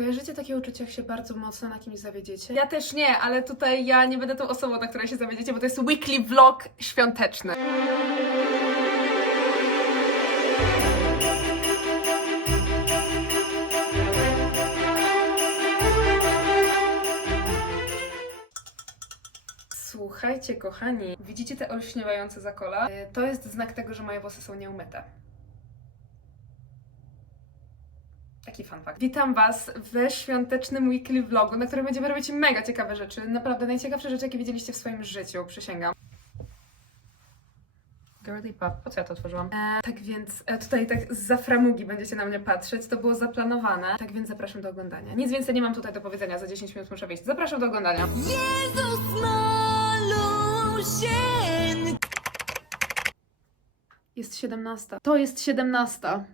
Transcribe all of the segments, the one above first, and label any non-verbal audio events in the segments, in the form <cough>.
Kojarzycie takie uczucie, jak się bardzo mocno na kimś zawiedziecie? Ja też nie, ale tutaj ja nie będę tą osobą, na której się zawiedziecie, bo to jest weekly vlog świąteczny. Słuchajcie, kochani, widzicie te olśniewające zakola? E, To jest znak tego, że moje włosy są nieumyte. Taki fun fact. Witam Was we świątecznym weekly vlogu, na którym będziemy robić mega ciekawe rzeczy. Naprawdę najciekawsze rzeczy, jakie widzieliście w swoim życiu, przysięgam. Girly pop, po co ja to otworzyłam? E, tak więc e, tutaj tak z framugi będziecie na mnie patrzeć, to było zaplanowane. Tak więc zapraszam do oglądania. Nic więcej nie mam tutaj do powiedzenia, za 10 minut muszę wyjść. Zapraszam do oglądania. Jezus. Jest 17. To jest 17.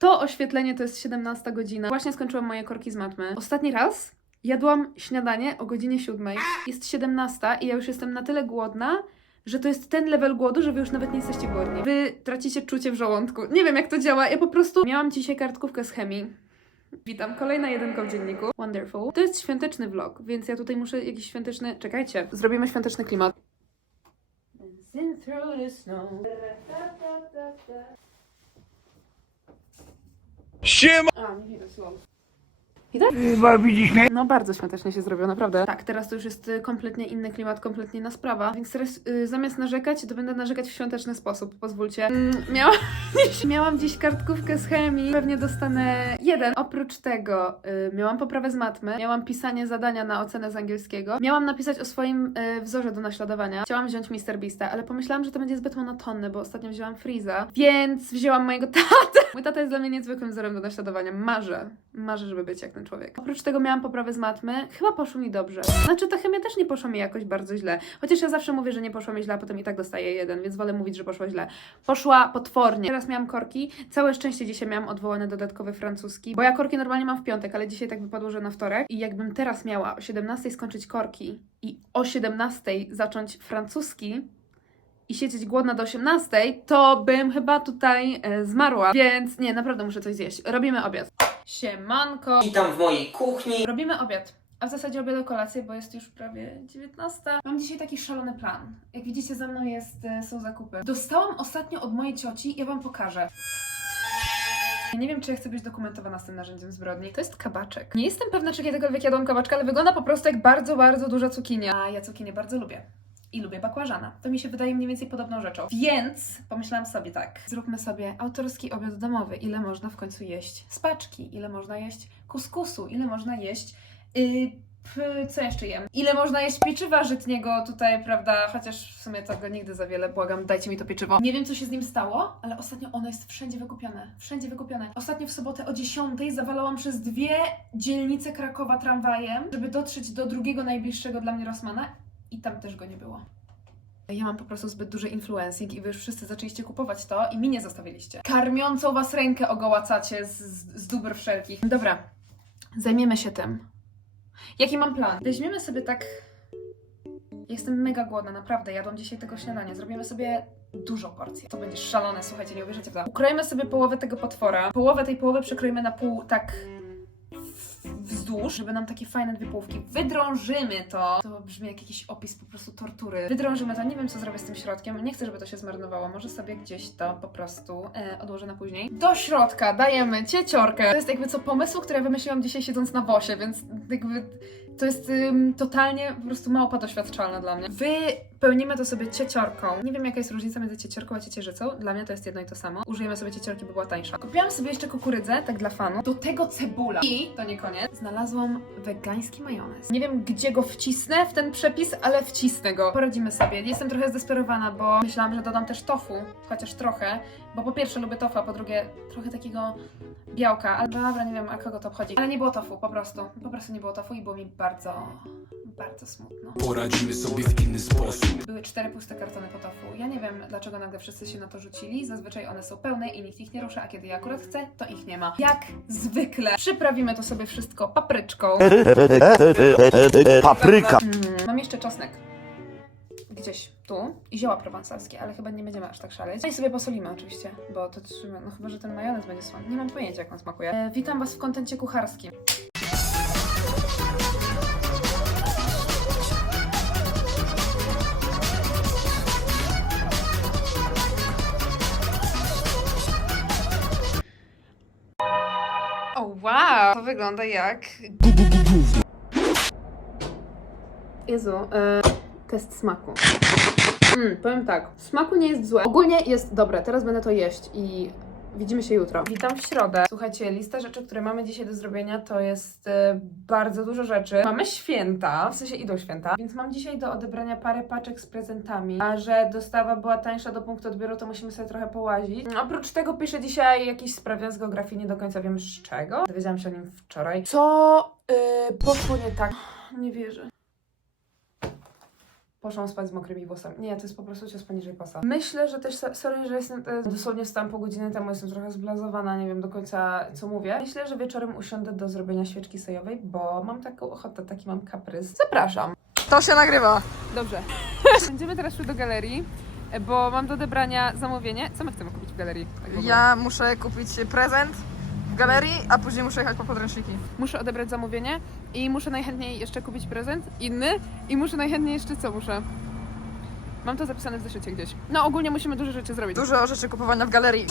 To oświetlenie to jest 17 godzina. Właśnie skończyłam moje korki z matmy. Ostatni raz jadłam śniadanie o godzinie 7. Jest 17 i ja już jestem na tyle głodna, że to jest ten level głodu, że wy już nawet nie jesteście głodni. Wy tracicie czucie w żołądku. Nie wiem jak to działa. Ja po prostu miałam dzisiaj kartkówkę z chemii. Witam, kolejna jedynka w dzienniku. Wonderful. To jest świąteczny vlog, więc ja tutaj muszę jakiś świąteczny... Czekajcie. Zrobimy świąteczny klimat. Siema! A, nie widać słów. Widać? Mnie? No bardzo świątecznie się zrobiło, naprawdę. Tak, teraz to już jest y, kompletnie inny klimat, kompletnie inna sprawa, więc teraz y, zamiast narzekać, to będę narzekać w świąteczny sposób, pozwólcie. Mm, miałam, <laughs> miałam dziś kartkówkę z chemii, pewnie dostanę jeden. Oprócz tego y, miałam poprawę z matmy, miałam pisanie zadania na ocenę z angielskiego, miałam napisać o swoim y, wzorze do naśladowania. Chciałam wziąć Mr. Beasta, ale pomyślałam, że to będzie zbyt monotonne, bo ostatnio wzięłam Freeza, więc wzięłam mojego tatę. Mój tata jest dla mnie niezwykłym wzorem do naśladowania. Marzę, marzę, żeby być jak ten człowiek. Oprócz tego miałam poprawę z matmy. Chyba poszło mi dobrze. Znaczy, ta chemia też nie poszła mi jakoś bardzo źle. Chociaż ja zawsze mówię, że nie poszło mi źle, a potem i tak dostaję jeden, więc wolę mówić, że poszło źle. Poszła potwornie. Teraz miałam korki. Całe szczęście dzisiaj miałam odwołany dodatkowy francuski, bo ja korki normalnie mam w piątek, ale dzisiaj tak wypadło, że na wtorek. I jakbym teraz miała o 17 skończyć korki i o 17 zacząć francuski, i siedzieć głodna do 18, to bym chyba tutaj e, zmarła. Więc nie, naprawdę muszę coś zjeść. Robimy obiad. Siemanko. Witam w mojej kuchni. Robimy obiad. A w zasadzie obiad o kolację, bo jest już prawie 19. Mam dzisiaj taki szalony plan. Jak widzicie, za mną jest, e, są zakupy. Dostałam ostatnio od mojej cioci, ja wam pokażę. Ja nie wiem, czy ja chcę być dokumentowana z tym narzędziem zbrodni. To jest kabaczek. Nie jestem pewna, czy kiedykolwiek jadłam kabaczka, ale wygląda po prostu jak bardzo, bardzo duża cukinia. A ja cukinię bardzo lubię. I lubię bakłażana. To mi się wydaje mniej więcej podobną rzeczą. Więc pomyślałam sobie tak. Zróbmy sobie autorski obiad domowy. Ile można w końcu jeść spaczki? Ile można jeść kuskusu? Ile można jeść... Yy, co jeszcze jem? Ile można jeść pieczywa żytniego tutaj, prawda? Chociaż w sumie tego nigdy za wiele, błagam, dajcie mi to pieczywo. Nie wiem, co się z nim stało, ale ostatnio ono jest wszędzie wykupione. Wszędzie wykupione. Ostatnio w sobotę o 10 zawalałam przez dwie dzielnice Krakowa tramwajem, żeby dotrzeć do drugiego najbliższego dla mnie Rossmana i tam też go nie było. Ja mam po prostu zbyt duży influencing i wy już wszyscy zaczęliście kupować to i mi nie zostawiliście. Karmiącą was rękę ogołacacie z, z, z dóbr wszelkich. Dobra, zajmiemy się tym. Jaki mam plan? Weźmiemy sobie tak... Jestem mega głodna, naprawdę. Jadłam dzisiaj tego śniadania. Zrobimy sobie dużo porcji. To będzie szalone, słuchajcie, nie uwierzycie w to. Ukroimy sobie połowę tego potwora. Połowę tej połowy przekroimy na pół tak wzdłuż, żeby nam takie fajne dwie połówki. Wydrążymy to. To brzmi jak jakiś opis po prostu tortury. Wydrążymy to. Nie wiem, co zrobię z tym środkiem. Nie chcę, żeby to się zmarnowało. Może sobie gdzieś to po prostu e, odłożę na później. Do środka dajemy cieciorkę. To jest jakby co pomysł, który wymyśliłam dzisiaj siedząc na wosie, więc jakby to jest ym, totalnie po prostu małpa doświadczalna dla mnie. Wypełnimy to sobie cieciorką. Nie wiem, jaka jest różnica między cieciorką a ciecierzycą. Dla mnie to jest jedno i to samo. Użyjemy sobie cieciorki, by była tańsza. Kupiłam sobie jeszcze kukurydzę, tak dla fanu. Do tego cebula. I, to nie koniec, znalazłam wegański majonez. Nie wiem, gdzie go wcisnę w ten przepis, ale wcisnę go. Poradzimy sobie. Jestem trochę zdesperowana, bo myślałam, że dodam też tofu, chociaż trochę. Bo po pierwsze lubię tofu, a po drugie trochę takiego białka. Ale dobra, nie wiem, a kogo to obchodzi. Ale nie było tofu, po prostu. Po prostu nie było tofu i było mi bardzo, bardzo smutno. Poradzimy sobie w inny sposób. Były cztery puste kartony po tofu. Ja nie wiem, dlaczego nagle wszyscy się na to rzucili. Zazwyczaj one są pełne i nikt ich nie rusza, a kiedy ja akurat chcę, to ich nie ma. Jak zwykle. Przyprawimy to sobie wszystko papryczką. Papryka. Mm, mam jeszcze czosnek. Gdzieś tu. I zioła prowansalskie, ale chyba nie będziemy aż tak szaleć. No i sobie posolimy oczywiście, bo to trzyma, no chyba, że ten majonez będzie słony. Nie mam pojęcia, jak on smakuje. E, witam Was w kontencie kucharskim. O wow, to wygląda jak... Jezu, e, test smaku. Mm, powiem tak, smaku nie jest złe. Ogólnie jest dobre, teraz będę to jeść i widzimy się jutro. Witam w środę. Słuchajcie, lista rzeczy, które mamy dzisiaj do zrobienia to jest e, bardzo dużo rzeczy. Mamy święta, w sensie idą święta, więc mam dzisiaj do odebrania parę paczek z prezentami, a że dostawa była tańsza do punktu odbioru, to musimy sobie trochę połazić. Oprócz tego piszę dzisiaj jakiś sprawdzian z geografii, nie do końca wiem z czego. Dowiedziałam się o nim wczoraj. Co yy, poszło nie tak? Nie wierzę. Poszłam spać z mokrymi włosami. Nie, to jest po prostu cios poniżej pasa. Myślę, że też, sorry, że jestem, e, dosłownie wstałam po godzinę temu, jestem trochę zblazowana, nie wiem do końca co mówię. Myślę, że wieczorem usiądę do zrobienia świeczki sojowej, bo mam taką ochotę, taki mam kaprys. Zapraszam. To się nagrywa. Dobrze. <laughs> Będziemy teraz szły do galerii, e, bo mam do odebrania zamówienie. Co my chcemy kupić w galerii? Tak w? Ja muszę kupić prezent w galerii, a później muszę jechać po podręczniki. Muszę odebrać zamówienie i muszę najchętniej jeszcze kupić prezent inny i muszę najchętniej jeszcze co muszę? Mam to zapisane w zeszycie gdzieś. No ogólnie musimy dużo rzeczy zrobić. Dużo rzeczy kupowania w galerii.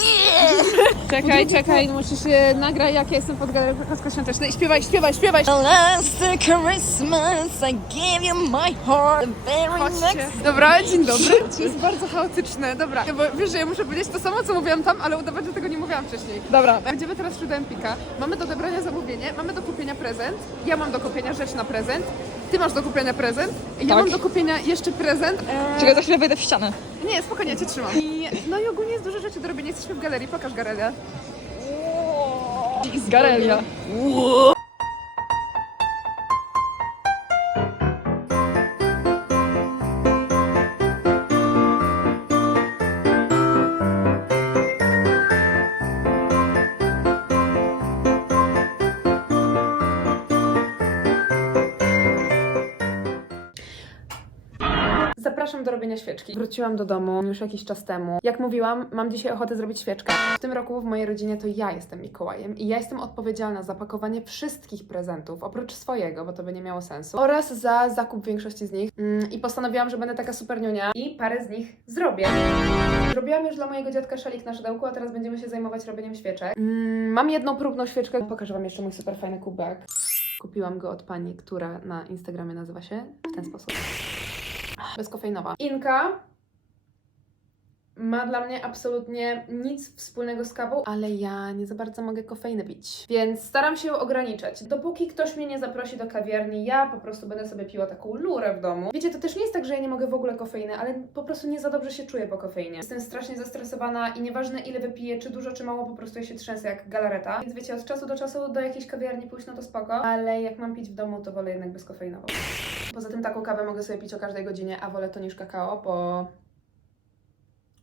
<laughs> Czekaj, czekaj, musisz się nagrać jak ja jestem pod galerią Krakowsko Świątecznej. Śpiewaj, śpiewaj, śpiewaj! Last Christmas I gave you my heart The very Chodźcie. next Dobra, dzień dobry. To jest bardzo chaotyczne, dobra. Bo wiesz, że ja muszę powiedzieć to samo, co mówiłam tam, ale udawać, że tego nie mówiłam wcześniej. Dobra, będziemy teraz do Empika. Mamy do odebrania zamówienie, mamy do kupienia prezent. Ja mam do kupienia rzecz na prezent. Ty masz do kupienia prezent. Ja Tak. mam do kupienia jeszcze prezent. Eee, Czekaj, za chwilę wejdę w ścianę. nie, spokojnie, cię trzymam. I, no i ogólnie jest dużo rzeczy do robienia. Jesteśmy w galerii, pokaż Garelia. Robienia świeczki. Wróciłam do domu już jakiś czas temu. Jak mówiłam, mam dzisiaj ochotę zrobić świeczkę. W tym roku w mojej rodzinie to ja jestem Mikołajem i ja jestem odpowiedzialna za pakowanie wszystkich prezentów, oprócz swojego, bo to by nie miało sensu, oraz za zakup większości z nich. Mm, I postanowiłam, że będę taka super niunia i parę z nich zrobię. Zrobiłam już dla mojego dziadka szalik na szydełku, a teraz będziemy się zajmować robieniem świeczek. Mm, mam jedną próbną świeczkę. Pokażę Wam jeszcze mój super fajny kubek. Kupiłam go od pani, która na Instagramie nazywa się w ten sposób. Bezkofeinowa. Inka ma dla mnie absolutnie nic wspólnego z kawą, ale ja nie za bardzo mogę kofeiny pić. Więc staram się ograniczać. Dopóki ktoś mnie nie zaprosi do kawiarni, ja po prostu będę sobie piła taką lurę w domu. Wiecie, to też nie jest tak, że ja nie mogę w ogóle kofeiny, ale po prostu nie za dobrze się czuję po kofeinie. Jestem strasznie zestresowana i nieważne ile wypiję, czy dużo, czy mało, po prostu ja się trzęsę jak galareta. Więc wiecie, od czasu do czasu do jakiejś kawiarni pójść, no to spoko, ale jak mam pić w domu, to wolę jednak bezkofeinową. Poza tym taką kawę mogę sobie pić o każdej godzinie, a wolę to niż kakao, bo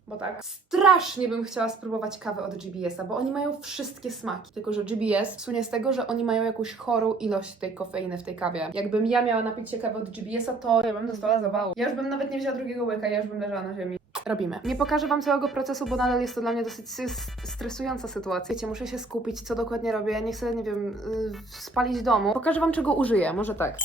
bo tak. Strasznie bym chciała spróbować kawy od GBS-a, bo oni mają wszystkie smaki. Tylko, że GBS słynie z tego, że oni mają jakąś chorą ilość tej kofeiny w tej kawie. Jakbym ja miała napić się kawy od GBS-a, to ja bym dostała zawału. Ja już bym nawet nie wzięła drugiego łyka, ja już bym leżała na ziemi. Robimy. Nie pokażę Wam całego procesu, bo nadal jest to dla mnie dosyć stresująca sytuacja. Wiecie, muszę się skupić, co dokładnie robię. Nie chcę, nie wiem, yy, spalić domu. Pokażę Wam, czego użyję. Może tak.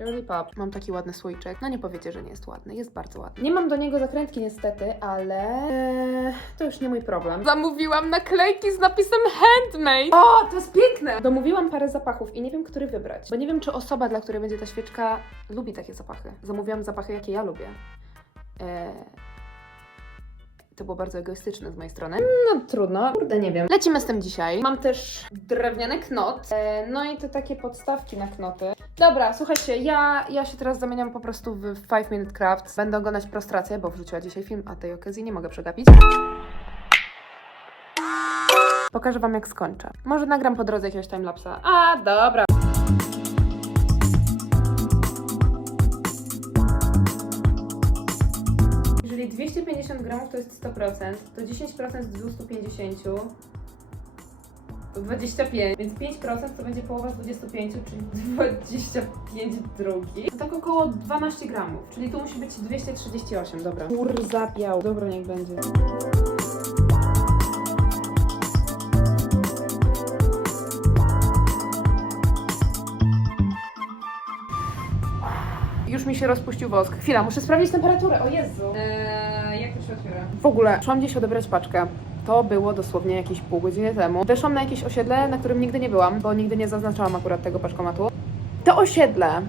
Girly Pop. Mam taki ładny słoiczek. No nie powiecie, że nie jest ładny. Jest bardzo ładny. Nie mam do niego zakrętki niestety, ale eee, to już nie mój problem. Zamówiłam naklejki z napisem handmade. O, to jest piękne! Domówiłam parę zapachów i nie wiem, który wybrać. Bo nie wiem, czy osoba, dla której będzie ta świeczka, lubi takie zapachy. Zamówiłam zapachy, jakie ja lubię. Eee, to było bardzo egoistyczne z mojej strony. No trudno, kurde nie wiem. Lecimy z tym dzisiaj. Mam też drewniany knot. E, no i te takie podstawki na knoty. Dobra, słuchajcie, ja, ja się teraz zamieniam po prostu w 5 Minute Craft. Będę oglądać prostrację, bo wrzuciła dzisiaj film, a tej okazji nie mogę przegapić. Pokażę Wam jak skończę. Może nagram po drodze jakiegoś timelapsa. A, dobra. Jeżeli 250 gramów to jest 100%, to 10% z 250 to 25, więc 5% to będzie połowa z 25, czyli 25 drugi. To tak około 12 gramów, czyli tu musi być 238, dobra. Kur zapiał, dobra niech będzie. Już mi się rozpuścił wosk. Chwila, muszę sprawdzić temperaturę. O Jezu. Eee, jak to się otwiera? W ogóle, szłam gdzieś odebrać paczkę. To było dosłownie jakieś pół godziny temu. Weszłam na jakieś osiedle, na którym nigdy nie byłam, bo nigdy nie zaznaczałam akurat tego paczkomatu. To osiedle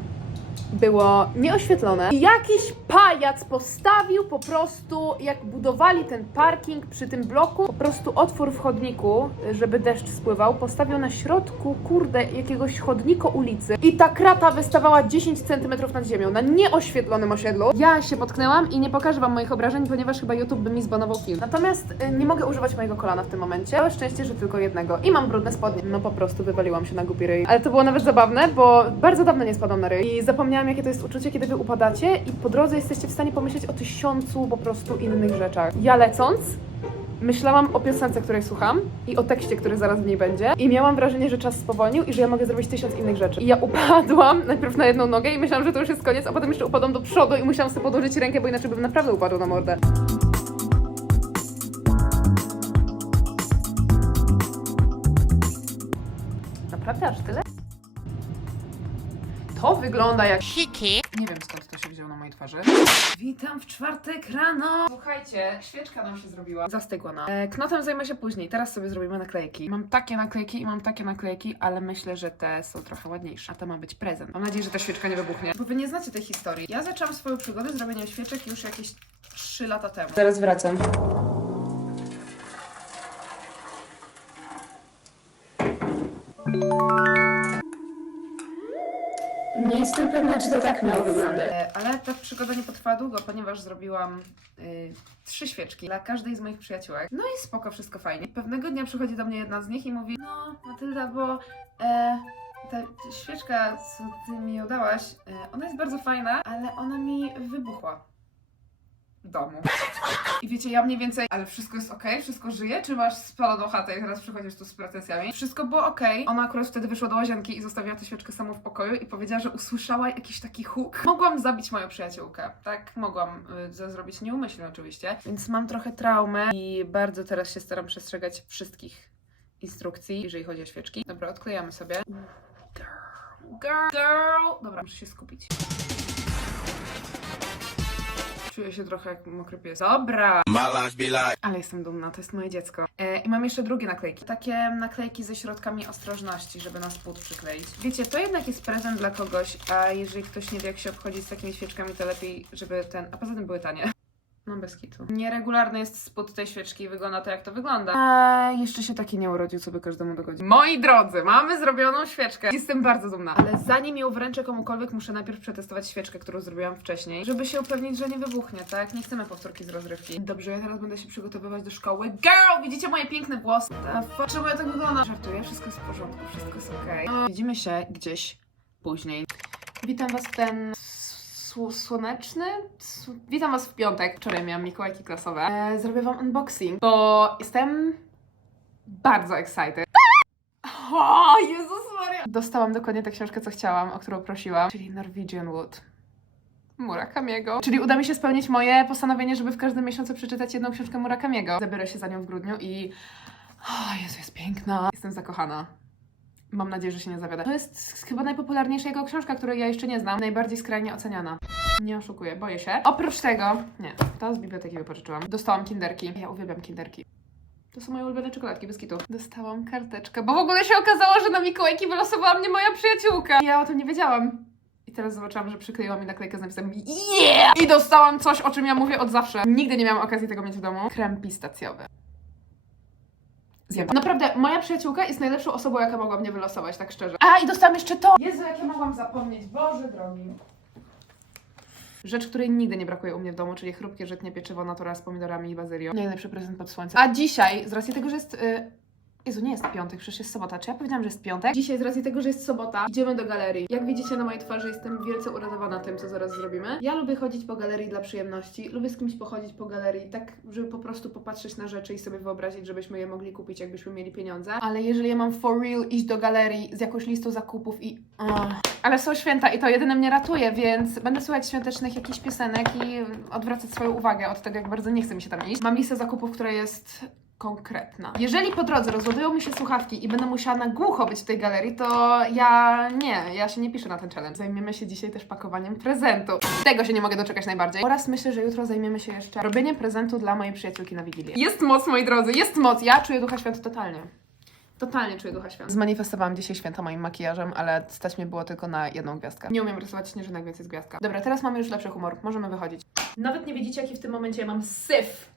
było nieoświetlone. I jakiś pajac postawił po prostu, jak budowali ten parking przy tym bloku, po prostu otwór w chodniku, żeby deszcz spływał, postawił na środku, kurde, jakiegoś chodnika ulicy i ta krata wystawała 10 cm nad ziemią, na nieoświetlonym osiedlu. Ja się potknęłam i nie pokażę wam moich obrażeń, ponieważ chyba YouTube by mi zbanował film. Natomiast y, nie mogę używać mojego kolana w tym momencie. Całe szczęście, że tylko jednego. I mam brudne spodnie. No po prostu wywaliłam się na głupi ryj. Ale to było nawet zabawne, bo bardzo dawno nie spadłam na ryj i zapomniałam, jakie to jest uczucie, kiedy wy upadacie i po drodze jesteście w stanie pomyśleć o tysiącu po prostu innych rzeczach. Ja lecąc, myślałam o piosence, której słucham i o tekście, który zaraz w niej będzie i miałam wrażenie, że czas spowolnił i że ja mogę zrobić tysiąc innych rzeczy. I ja upadłam <laughs> najpierw na jedną nogę i myślałam, że to już jest koniec, a potem jeszcze upadłam do przodu i musiałam sobie podłożyć rękę, bo inaczej bym naprawdę upadła na mordę. Naprawdę aż tyle? To wygląda jak Nie wiem skąd to się wzięło na mojej twarzy. Witam w czwartek rano! Słuchajcie, świeczka nam się zrobiła. Zastygła nam. E, knotem zajmę się później. Teraz sobie zrobimy naklejki. Mam takie naklejki i mam takie naklejki, ale myślę, że te są trochę ładniejsze. A to ma być prezent. Mam nadzieję, że ta świeczka nie wybuchnie. Bo wy nie znacie tej historii. Ja zaczęłam swoją przygodę z robieniem świeczek już jakieś 3 lata temu. Zaraz wracam. Nie jestem pewna, czy to tak miało wyglądać. E, Ale ta przygoda nie potrwała długo, ponieważ zrobiłam y, trzy świeczki dla każdej z moich przyjaciółek. No i spoko, wszystko fajnie. Pewnego dnia przychodzi do mnie jedna z nich i mówi No, Matylda, bo e, ta świeczka, co ty mi ją dałaś, e, ona jest bardzo fajna, ale ona mi wybuchła. Domu. I wiecie, ja mniej więcej, ale wszystko jest okej, wszystko żyje, czy masz spaloną chatę i teraz przychodzisz tu z pretensjami? Wszystko było okej. Ona akurat wtedy wyszła do łazienki i zostawiła tę świeczkę samą w pokoju i powiedziała, że usłyszała jakiś taki huk. Mogłam zabić moją przyjaciółkę. Tak, mogłam y, zrobić nieumyślnie oczywiście. Więc mam trochę traumę i bardzo teraz się staram przestrzegać wszystkich instrukcji, jeżeli chodzi o świeczki. Dobra, odklejamy sobie. Girl, girl, girl. Dobra, muszę się skupić. Czuję się trochę jak mokry pies. Dobra! Ale jestem dumna, to jest moje dziecko. E, I mam jeszcze drugie naklejki. Takie naklejki ze środkami ostrożności, żeby na spód przykleić. Wiecie, to jednak jest prezent dla kogoś, a jeżeli ktoś nie wie, jak się obchodzić z takimi świeczkami, to lepiej, żeby ten. A poza tym były tanie. No bez kitu. Nieregularny jest spód tej świeczki i wygląda to, jak to wygląda. A jeszcze się taki nie urodził, co by każdemu dogodził. Moi drodzy, mamy zrobioną świeczkę. Jestem bardzo dumna. Ale zanim ją wręczę komukolwiek, muszę najpierw przetestować świeczkę, którą zrobiłam wcześniej, żeby się upewnić, że nie wybuchnie, tak? Nie chcemy powtórki z rozrywki. Dobrze, ja teraz będę się przygotowywać do szkoły. Girl! Widzicie moje piękne włosy? Czemu ja tak wyglądam? Żartuję, wszystko jest w porządku, wszystko jest okej. No, Widzimy się gdzieś później. Witam Was w ten słoneczny? Sł- Witam Was w piątek. Wczoraj miałam Mikołajki klasowe. E, zrobię Wam unboxing, bo jestem bardzo excited. <laughs> O, Jezus Maria! Dostałam dokładnie tę książkę, co chciałam, o którą prosiłam, czyli Norwegian Wood. Murakamiego. Czyli uda mi się spełnić moje postanowienie, żeby w każdym miesiącu przeczytać jedną książkę Murakamiego. Zabiorę się za nią w grudniu i... O, Jezu, jest piękna. Jestem zakochana. Mam nadzieję, że się nie zawiada. To jest chyba najpopularniejsza jego książka, której ja jeszcze nie znam. Najbardziej skrajnie oceniana. Nie oszukuję, boję się. Oprócz tego, nie, to z biblioteki wypożyczyłam. Dostałam kinderki. Ja uwielbiam kinderki. To są moje ulubione czekoladki, bez kitu. Dostałam karteczkę, bo w ogóle się okazało, że na Mikołajki wylosowała mnie moja przyjaciółka. Ja o tym nie wiedziałam. I teraz zobaczyłam, że przykleiła mi naklejkę z napisem Yeah! I dostałam coś, o czym ja mówię od zawsze. Nigdy nie miałam okazji tego mieć w domu. Krem pistacjowy. Naprawdę, moja przyjaciółka jest najlepszą osobą, jaka mogła mnie wylosować, tak szczerze. A, i dostałam jeszcze to! Jezu, jak ja mogłam zapomnieć, Boże drogi. Rzecz, której nigdy nie brakuje u mnie w domu, czyli chrupkie żytnie pieczywo natura z pomidorami i bazylią. Najlepszy prezent pod słońcem. A dzisiaj, z racji tego, że jest... Y... Jezu, nie jest piątek, przecież jest sobota. Czy ja powiedziałam, że jest piątek? Dzisiaj, z racji tego, że jest sobota, idziemy do galerii. Jak widzicie na mojej twarzy, jestem wielce uradowana tym, co zaraz zrobimy. Ja lubię chodzić po galerii dla przyjemności. Lubię z kimś pochodzić po galerii, tak, żeby po prostu popatrzeć na rzeczy i sobie wyobrazić, żebyśmy je mogli kupić, jakbyśmy mieli pieniądze. Ale jeżeli ja mam for real iść do galerii z jakąś listą zakupów i... Ugh. Ale są święta i to jedyne mnie ratuje, więc będę słuchać świątecznych jakichś piosenek i odwracać swoją uwagę od tego, jak bardzo nie chce mi się tam iść. Mam listę zakupów, która jest konkretna. Jeżeli po drodze rozładują mi się słuchawki i będę musiała na głucho być w tej galerii, to ja nie, ja się nie piszę na ten challenge. Zajmiemy się dzisiaj też pakowaniem prezentu. Tego się nie mogę doczekać najbardziej. Oraz myślę, że jutro zajmiemy się jeszcze robieniem prezentu dla mojej przyjaciółki na Wigilię. Jest moc, moi drodzy, jest moc. Ja czuję ducha świąt totalnie. Totalnie czuję ducha świąt. Zmanifestowałam dzisiaj święta moim makijażem, ale stać mnie było tylko na jedną gwiazdkę. Nie umiem rysować śnieżynek, więc jest gwiazdka. Dobra, teraz mamy już lepszy humor. Możemy wychodzić. Nawet nie widzicie, jaki w tym momencie ja mam syf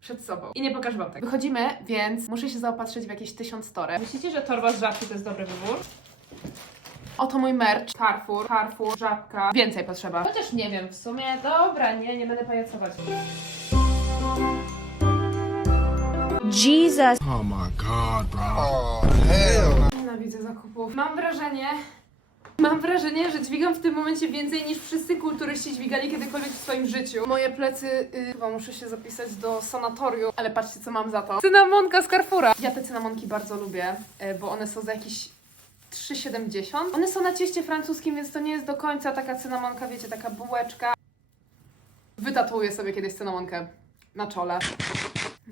przed sobą. I nie pokażę wam tego. Wychodzimy, więc muszę się zaopatrzyć w jakieś tysiąc tory. Myślicie, że torba z żabki to jest dobry wybór? Oto mój merch. Carrefour, Carrefour, żabka. Więcej potrzeba. Chociaż nie wiem, w sumie dobra, nie, nie będę pajacować. Jesus. Oh my god, bro. Nienawidzę zakupów. Mam wrażenie, mam wrażenie, że dźwigam w tym momencie więcej niż wszyscy kulturyści dźwigali kiedykolwiek w swoim życiu. Moje plecy, y, chyba muszę się zapisać do sanatorium, ale patrzcie co mam za to. Cynamonka z Carrefoura. Ja te cynamonki bardzo lubię, y, bo one są za jakieś 3,70. One są na cieście francuskim, więc to nie jest do końca taka cynamonka, wiecie, taka bułeczka. Wytatuuję sobie kiedyś cynamonkę na czole.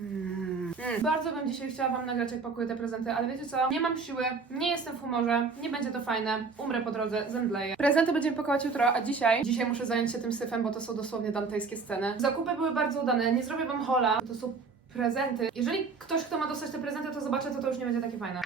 Mm. Bardzo bym dzisiaj chciała Wam nagrać, jak pakuję te prezenty, ale wiecie co? Nie mam siły, nie jestem w humorze, nie będzie to fajne, umrę po drodze, zemdleję. Prezenty będziemy pakować jutro, a dzisiaj, dzisiaj muszę zająć się tym syfem, bo to są dosłownie dantejskie sceny. Zakupy były bardzo udane, nie zrobię Wam hola, to są prezenty. Jeżeli ktoś, kto ma dostać te prezenty, to zobaczę, to to już nie będzie takie fajne.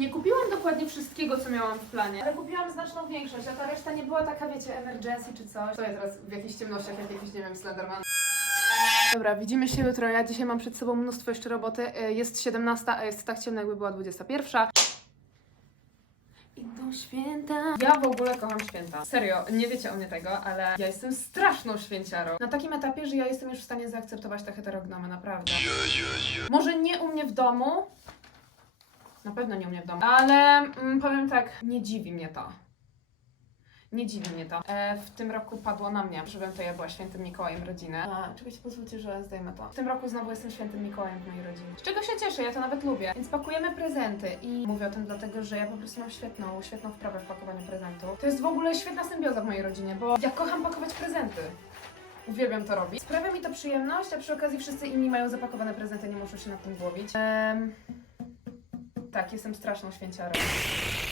Nie kupiłam dokładnie wszystkiego, co miałam w planie, ale kupiłam znaczną większość, a ta reszta nie była taka, wiecie, emergency czy coś. Stoję teraz w jakichś ciemnościach, jak jakiś, nie wiem, Slenderman. Dobra, widzimy się jutro. Ja dzisiaj mam przed sobą mnóstwo jeszcze roboty. Y, Jest 17, a jest tak ciemno, jakby była 21. Idą święta. Ja w ogóle kocham święta. Serio, nie wiecie o mnie tego, ale ja jestem straszną święciarą. Na takim etapie, że ja jestem już w stanie zaakceptować te heterognomy, naprawdę. Może nie u mnie w domu, na pewno nie u mnie w domu. Ale mm, powiem tak, nie dziwi mnie to. Nie dziwi mnie to. E, w tym roku padło na mnie, żebym to ja była świętym Mikołajem rodziny. A, czekajcie, pozwólcie, że zdejmę to. W tym roku znowu jestem świętym Mikołajem w mojej rodzinie. Z czego się cieszę, ja to nawet lubię. Więc pakujemy prezenty i mówię o tym dlatego, że ja po prostu mam świetną, świetną wprawę w pakowaniu prezentu. To jest w ogóle świetna symbioza w mojej rodzinie, bo ja kocham pakować prezenty. Uwielbiam to robić. Sprawia mi to przyjemność, a przy okazji wszyscy inni mają zapakowane prezenty, nie muszę się nad tym głowić. Em, tak, jestem straszną święciarą.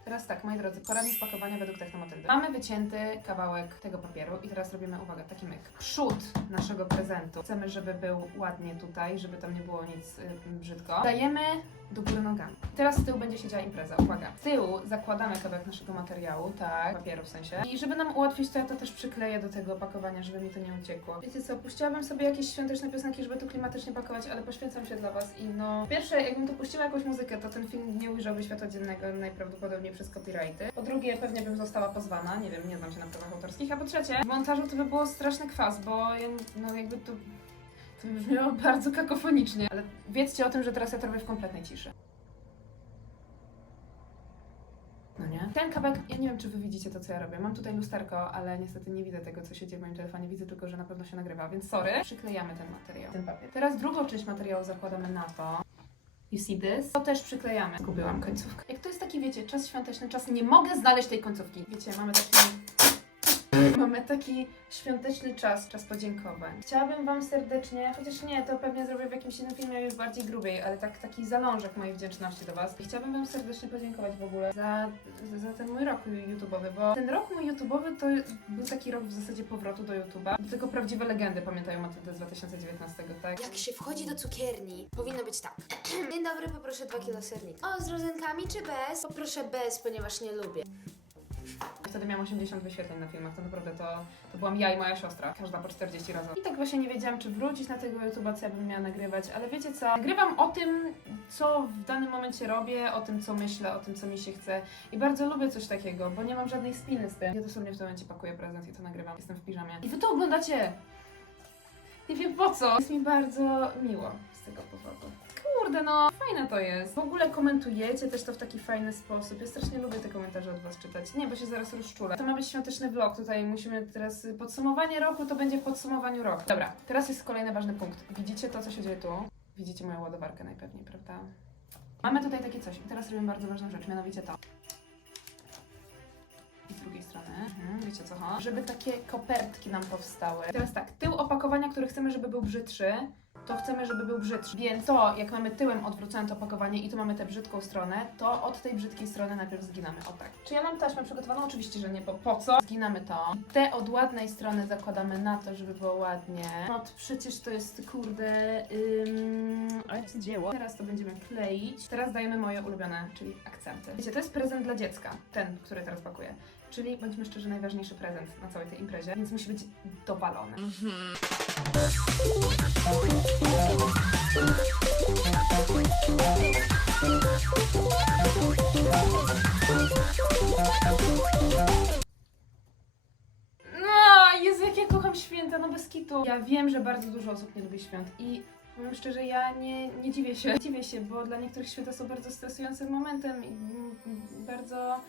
Teraz tak, moi drodzy, pora mi spakowania według technomatyldy. Mamy wycięty kawałek tego papieru i teraz robimy, uwaga, taki myk. Przód naszego prezentu. Chcemy, żeby był ładnie tutaj, żeby tam nie było nic y, brzydko. Dajemy do góry nogami. Teraz z tyłu będzie się działa impreza. Uwaga. Z tyłu zakładamy kawałek naszego materiału, tak, papieru w sensie. I żeby nam ułatwić to, ja to też przykleję do tego opakowania, żeby mi to nie uciekło. Wiecie co, puściłabym sobie jakieś świąteczne piosenki, żeby to klimatycznie pakować, ale poświęcam się dla Was i no... Pierwsze, jakbym tu puściła jakąś muzykę, to ten film nie ujrzałby światła dziennego najprawdopodobniej przez copyrighty. Po drugie, pewnie bym została pozwana, nie wiem, nie znam się na prawach autorskich. A po trzecie, w montażu to by było straszny kwas, bo no jakby to... To brzmiało <laughs> bardzo kakofonicznie, ale wiedzcie o tym, że teraz ja to robię w kompletnej ciszy. No nie? Ten kawałek, ja nie wiem, czy wy widzicie to, co ja robię. Mam tutaj lusterko, ale niestety nie widzę tego, co się dzieje w moim telefonie. Widzę tylko, że na pewno się nagrywa, więc sorry. Przyklejamy ten materiał, ten papier. Teraz drugą część materiału zakładamy na to. You see this? To też przyklejamy. Zgubiłam końcówkę. Jak to jest taki, wiecie, czas świąteczny, czas nie mogę znaleźć tej końcówki. Wiecie, mamy taki... Mamy taki świąteczny czas, czas podziękowań. Chciałabym Wam serdecznie, chociaż nie, to pewnie zrobię w jakimś innym filmie już bardziej grubiej, ale tak taki zalążek mojej wdzięczności do Was. I chciałabym Wam serdecznie podziękować w ogóle za, za ten mój rok YouTube'owy, bo ten rok mój YouTube'owy to był taki rok w zasadzie powrotu do YouTube'a. Tego prawdziwe legendy pamiętają Matyldę z 2019, tak? Jak się wchodzi do cukierni, powinno być tak. <clears throat> Dzień dobry, poproszę 2 kilo sernika. O, z rodzynkami czy bez? Poproszę bez, ponieważ nie lubię. Wtedy miałam 80 wyświetleń na filmach, to naprawdę to, to byłam ja i moja siostra, każda po 40 razy. I tak właśnie nie wiedziałam, czy wrócić na tego YouTube'a, co ja bym miała nagrywać, ale wiecie co, nagrywam o tym, co w danym momencie robię, o tym, co myślę, o tym, co mi się chce i bardzo lubię coś takiego, bo nie mam żadnej spiny z tym. Ja dosłownie w tym momencie pakuję prezent i to nagrywam, jestem w piżamie. I wy to oglądacie! Nie wiem po co. Jest mi bardzo miło z tego powodu. Kurde, no fajne to jest. W ogóle komentujecie też to w taki fajny sposób. Ja strasznie lubię te komentarze od Was czytać. Nie, bo się zaraz rozczulę. To ma być świąteczny vlog. Tutaj musimy teraz y, podsumowanie roku, to będzie w podsumowaniu roku. Dobra, teraz jest kolejny ważny punkt. Widzicie to, co się dzieje tu? Widzicie moją ładowarkę najpewniej, prawda? Mamy tutaj takie coś. I teraz robimy bardzo ważną rzecz, mianowicie to. I drugiej strony. Mhm, wiecie co, ha? Żeby takie kopertki nam powstały. Teraz tak, tył opakowania, który chcemy, żeby był brzydszy, to chcemy, żeby był brzydszy. Więc to, jak mamy tyłem odwrócone to opakowanie i tu mamy tę brzydką stronę, to od tej brzydkiej strony najpierw zginamy. O tak. Czy ja mam taśmę przygotowaną? Oczywiście, że nie. Po, po co? Zginamy to. Te od ładnej strony zakładamy na to, żeby było ładnie. No to przecież to jest, kurde, ym... ale to dzieło. Teraz to będziemy kleić. Teraz dajemy moje ulubione, czyli akcenty. Wiecie, to jest prezent dla dziecka. Ten, który teraz pakuję. Czyli, bądźmy szczerzy, najważniejszy prezent na całej tej imprezie, więc musi być dowalony. No, Jezu, jak ja kocham święta, no bez kitu. Ja wiem, że bardzo dużo osób nie lubi świąt i powiem szczerze, ja nie, nie dziwię się. Dziwię się, bo dla niektórych święta są bardzo stresującym momentem i bardzo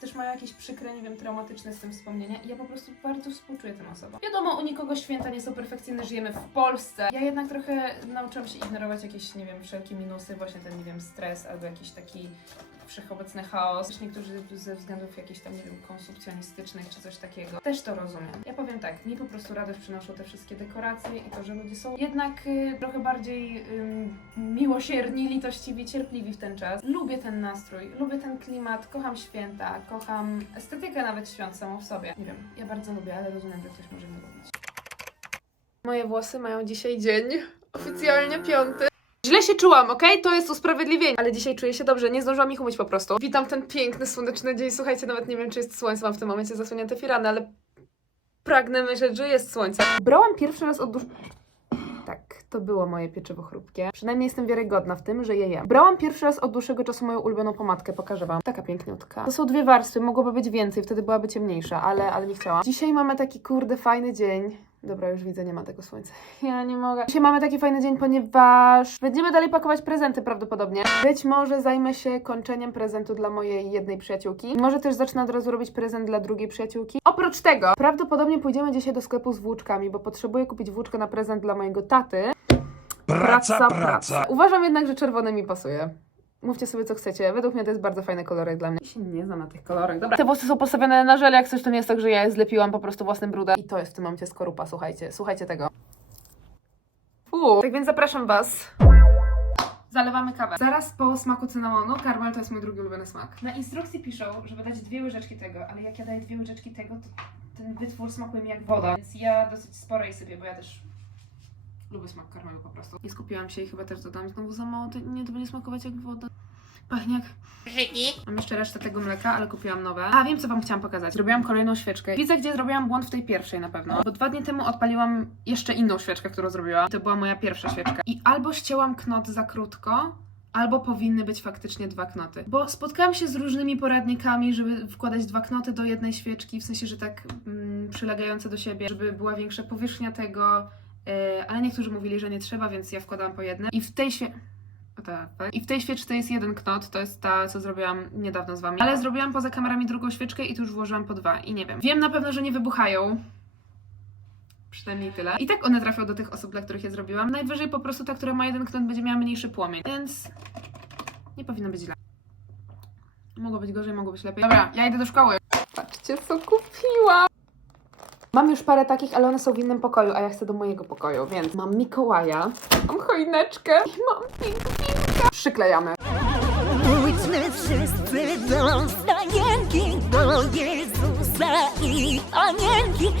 też mają jakieś przykre, nie wiem, traumatyczne z tym wspomnienia i ja po prostu bardzo współczuję tym osobom. Wiadomo, u nikogo święta nie są perfekcyjne, żyjemy w Polsce. Ja jednak trochę nauczyłam się ignorować jakieś, nie wiem, wszelkie minusy, właśnie ten, nie wiem, stres albo jakiś taki wszechobecny chaos. Też niektórzy ze względów jakichś tam, nie wiem, konsumpcjonistycznych czy coś takiego. Też to rozumiem. Ja powiem tak, mi po prostu radość przynoszą te wszystkie dekoracje i to, że ludzie są jednak y, trochę bardziej ym, miłosierni, litościwi, cierpliwi w ten czas. Lubię ten nastrój, lubię ten klimat, kocham święta, kocham estetykę nawet świąt samą w sobie. Nie wiem, ja bardzo lubię, ale rozumiem, że ktoś może nie lubić. Moje włosy mają dzisiaj dzień, oficjalnie piąty. Źle się czułam, okej? To jest usprawiedliwienie. Ale dzisiaj czuję się dobrze, nie zdążyłam ich umyć po prostu. Witam ten piękny, słoneczny dzień. Słuchajcie, nawet nie wiem, czy jest słońce, mam w tym momencie zasłonięte firany, ale pragnę myśleć, że jest słońce. Brałam pierwszy raz od dusz... Tak, to było moje pieczywo chrupkie. Przynajmniej jestem wiarygodna w tym, że je jem. Brałam pierwszy raz od dłuższego czasu moją ulubioną pomadkę, pokażę wam. Taka piękniutka. To są dwie warstwy, mogłoby być więcej, wtedy byłaby ciemniejsza, ale, ale nie chciałam. Dzisiaj mamy taki kurde fajny dzień. Dobra, już widzę, nie ma tego słońca. <laughs> Ja nie mogę. Dzisiaj mamy taki fajny dzień, ponieważ będziemy dalej pakować prezenty prawdopodobnie. Być może zajmę się kończeniem prezentu dla mojej jednej przyjaciółki. Może też zacznę od razu robić prezent dla drugiej przyjaciółki. Oprócz tego, prawdopodobnie pójdziemy dzisiaj do sklepu z włóczkami, bo potrzebuję kupić włóczkę na prezent dla mojego taty. Praca, praca. Uważam jednak, że czerwony mi pasuje. Mówcie sobie co chcecie. Według mnie to jest bardzo fajny kolorek dla mnie. Ja się nie znam na tych kolorach. Dobra. Te włosy są postawione na żel, jak coś to nie jest tak, że ja je zlepiłam po prostu własnym brudem. I to jest w tym momencie skorupa, słuchajcie. Słuchajcie tego. Fu. Tak więc zapraszam Was. Zalewamy kawę. Zaraz po smaku cynamonu, karmel to jest mój drugi ulubiony smak. Na instrukcji piszą, żeby dać dwie łyżeczki tego, ale jak ja daję dwie łyżeczki tego, to ten wytwór smakuje mi jak woda. Więc ja dosyć sporo jej sypię, bo ja też lubię smak karmelu po prostu. Nie skupiłam się i chyba też dodam znowu za mało, to nie, to będzie smakować jak woda. Pachnie jak... Mam jeszcze resztę tego mleka, ale kupiłam nowe. A, wiem co wam chciałam pokazać. Zrobiłam kolejną świeczkę. Widzę, gdzie zrobiłam błąd w tej pierwszej na pewno. Bo dwa dni temu odpaliłam jeszcze inną świeczkę, którą zrobiłam. To była moja pierwsza świeczka. I albo ścięłam knot za krótko, albo powinny być faktycznie dwa knoty. Bo spotkałam się z różnymi poradnikami, żeby wkładać dwa knoty do jednej świeczki, w sensie, że tak mm, przylegające do siebie, żeby była większa powierzchnia tego. Yy, ale niektórzy mówili, że nie trzeba, więc ja wkładałam po jednym. I w tej świe... Tak, tak. I w tej świeczce jest jeden knot, to jest ta, co zrobiłam niedawno z wami. Ale zrobiłam poza kamerami drugą świeczkę i tu już włożyłam po dwa. I nie wiem. Wiem na pewno, że nie wybuchają. Przynajmniej tyle. I tak one trafią do tych osób, dla których je zrobiłam. Najwyżej po prostu ta, która ma jeden knot, będzie miała mniejszy płomień. Więc nie powinno być źle. Mogło być gorzej, mogło być lepiej. Dobra, ja idę do szkoły. Patrzcie, co kupiłam. Mam już parę takich, ale one są w innym pokoju, a ja chcę do mojego pokoju, więc mam Mikołaja, mam choineczkę i mam pingwinka. Przyklejamy. Pójdźmy wszyscy do stanienki, do Jezusa i anienki.